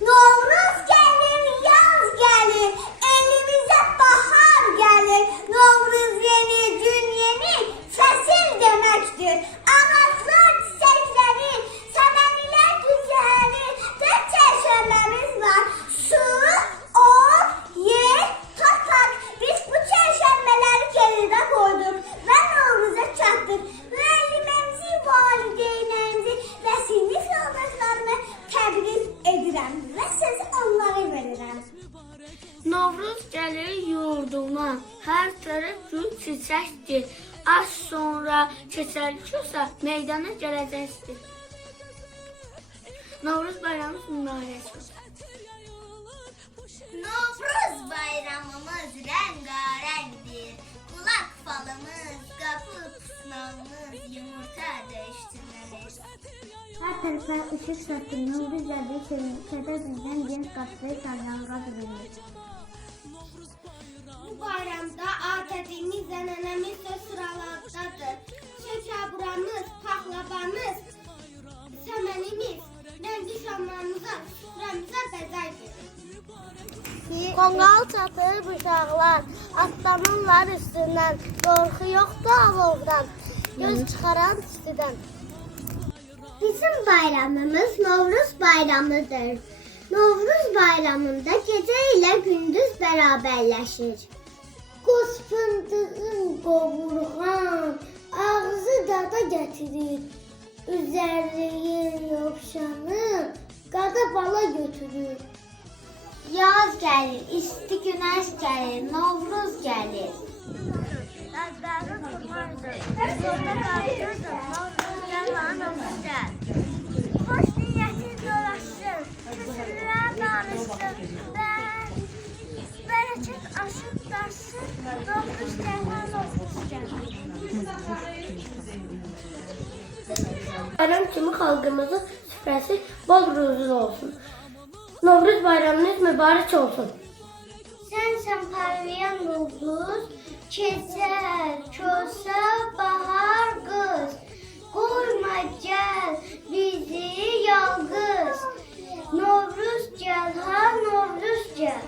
No. Askerleri yurduma her taraf gül çiçektir. Az sonra çeşerliyorsa meydana gelecektir. Novruz bayramı mübarek olsun. Novruz bayramımız rengarenktir. Kulak falımız, kapı kısmamız, yumurta döştürmemiz. Her tarafa ışık sattı, nur güzelliği çevirdi. Çete bizden genç kapsayı sallangadı bölündü. Kongal çatır bıçaklar, atlanırlar üstünden. Korku yoktu alovdan, göz çıkaran üstüden. Bizim bayramımız Novruz bayramıdır. Novruz bayramında gece ile gündüz beraberleşir. Kuz fındığın qovurğan, ağzı dada getirir. Üzerliği yopşanı, qada bala götürür. Yaz gelir, isti güneş gelir, Novruz gelir. Dağları kurmardır, yolda karşıdır, Novruz. Hoş niyetin dolaşır, küfürler danışır, ben bereket aşık taşır, Novruz Novruz gel. Bayram kimi xalqımızın süfrəsi bol ruzlu olsun. Novruz bayramınız mübarək olsun. Sensen parlayan yıldız, keçer, çosa, bahar kız. Koyma gel bizi yalgız. Novruz gel ha Novruz gel.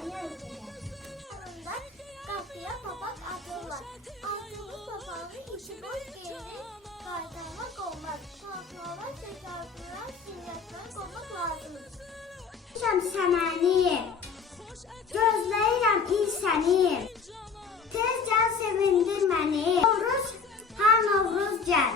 Kapıya babak atırlar. Altını papağını içi boş gelir. Kaytarmak olmaz. Kontrola sinyatlara koymak lazım. Şam səməni, gözləyirəm il səni. Tez gəl sevindir məni. Novruz, ha Novruz gəl.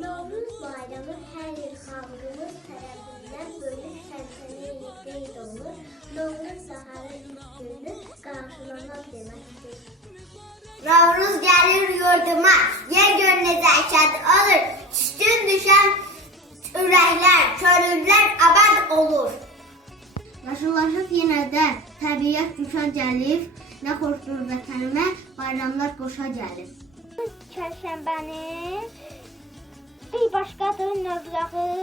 Novruz bayramı hər il xalqımız tərəfindən böyük təntənə qeyd olunur. Novruz baharı ilk günü qarşılamaq deməkdir. Novruz gelir yurduma, yer gönlü zəşət olur. Üstün düşən ürəklər, könüllər abad olur. Yaşıllaşıb yenə də təbiət quşa gəlir, nə xoşdur vətənimə bayramlar qoşa gəlir. Çərşənbənin bir başqadır növlağı,